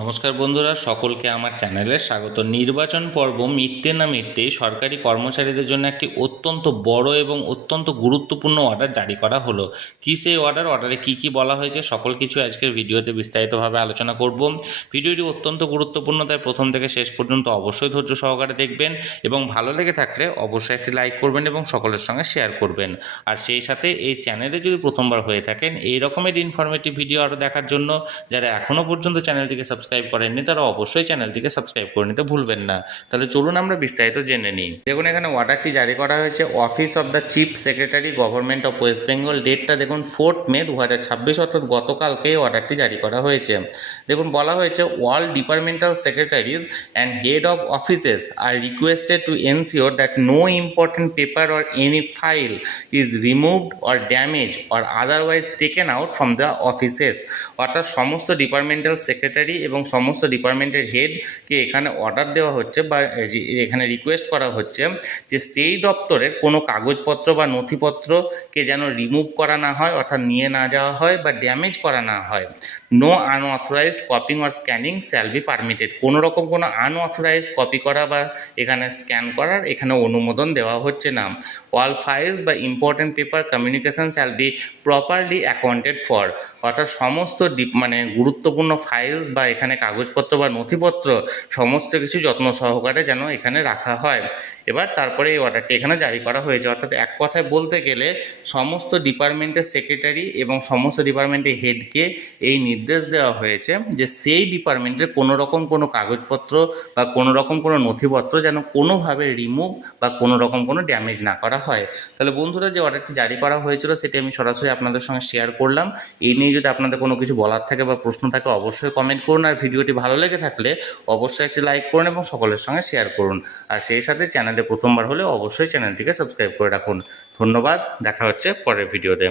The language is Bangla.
নমস্কার বন্ধুরা, সকলকে আমার চ্যানেলে স্বাগত। নির্বাচন পর্ব মিটতে না মিটতেই সরকারি কর্মচারীদের জন্য একটি অত্যন্ত বড় এবং অত্যন্ত গুরুত্বপূর্ণ অর্ডার জারি করা হলো। কি সেই অর্ডারে কি কি বলা হয়েছে সকল কিছু আজকের ভিডিওতে বিস্তারিতভাবে আলোচনা করব। ভিডিওটি অত্যন্ত গুরুত্বপূর্ণ, তাই প্রথম থেকে শেষ পর্যন্ত অবশ্যই ধৈর্য সহকারে দেখবেন এবং ভালো লেগে থাকলে অবশ্যই একটি লাইক করবেন এবং সকলের সঙ্গে শেয়ার করবেন। আর সেই সাথে এই চ্যানেলে যদি প্রথমবার হয়ে থাকেন এই রকমের ইনফরমেটিভ ভিডিও আরও দেখার জন্য যারা এখনও পর্যন্ত চ্যানেলটিকে সাবস্ক্রাইব করেননি তারা অবশ্যই চ্যানেলটিকে সাবস্ক্রাইব করে নিতে ভুলবেন না। তাহলে চলুন আমরা বিস্তারিত জেনে নিই। দেখুন, এখানে অর্ডারটি জারি করা হয়েছে office of the chief secretary government of West Bengal. ডেটটা দেখুন 4 মে 2026, অর্থাৎ গতকালকে এই অর্ডারটি জারি করা হয়েছে। দেখুন বলা হয়েছে all departmental secretaries and head of offices are requested to ensure that no important paper or any file is removed or damage or otherwise taken out from the offices. অর্থাৎ সমস্ত ডিপার্টমেন্টাল সেক্রেটারি এবং সমস্ত ডিপার্টমেন্টের হেডকে এখানে অর্ডার দেওয়া হচ্ছে বা এখানে রিকোয়েস্ট করা হচ্ছে যে সেই দপ্তরের কোনো কাগজপত্র বা নথিপত্রকে যেন রিমুভ করা না হয়, অর্থাৎ নিয়ে না যাওয়া হয় বা ড্যামেজ করা না হয়। No unauthorised copying or scanning shall be permitted. কোনো রকম কোনো আনঅথরাইজড কপি করা বা এখানে স্ক্যান করার এখানে অনুমোদন দেওয়া হচ্ছে না। অল ফাইলস বা important paper communication shall be properly accounted for. অর্থাৎ সমস্ত গুরুত্বপূর্ণ ফাইলস বা এখানে কাগজপত্র বা নথিপত্র সমস্ত কিছু যত্ন সহকারে যেন এখানে রাখা হয়। এবার তারপরে এই অর্ডারটি এখানে জারি করা হয়েছে। অর্থাৎ এক কথায় বলতে গেলে সমস্ত ডিপার্টমেন্টের সেক্রেটারি এবং সমস্ত ডিপার্টমেন্টের হেডকে এই নির্দেশ দেওয়া হয়েছে যে সেই ডিপার্টমেন্টের কোনো রকম কোনো কাগজপত্র বা কোনো রকম কোনো নথিপত্র যেন কোনোভাবে রিমুভ বা কোনো রকম কোনো ড্যামেজ না করা হয়। তাহলে বন্ধুরা, যে অর্ডারটি জারি করা হয়েছিল সেটি আমি সরাসরি আপনাদের সঙ্গে শেয়ার করলাম। এই নিয়ে যদি আপনাদের কোনো কিছু বলার থাকে বা প্রশ্ন থাকে অবশ্যই কমেন্ট করুন। আর ভিডিওটি ভালো লেগে থাকলে অবশ্যই একটি লাইক করুন এবং সকলের সঙ্গে শেয়ার করুন। আর সেই সাথে চ্যানেলে প্রথমবার হলে অবশ্যই চ্যানেলটিকে সাবস্ক্রাইব করে রাখুন। ধন্যবাদ, দেখা হচ্ছে পরের ভিডিওতে।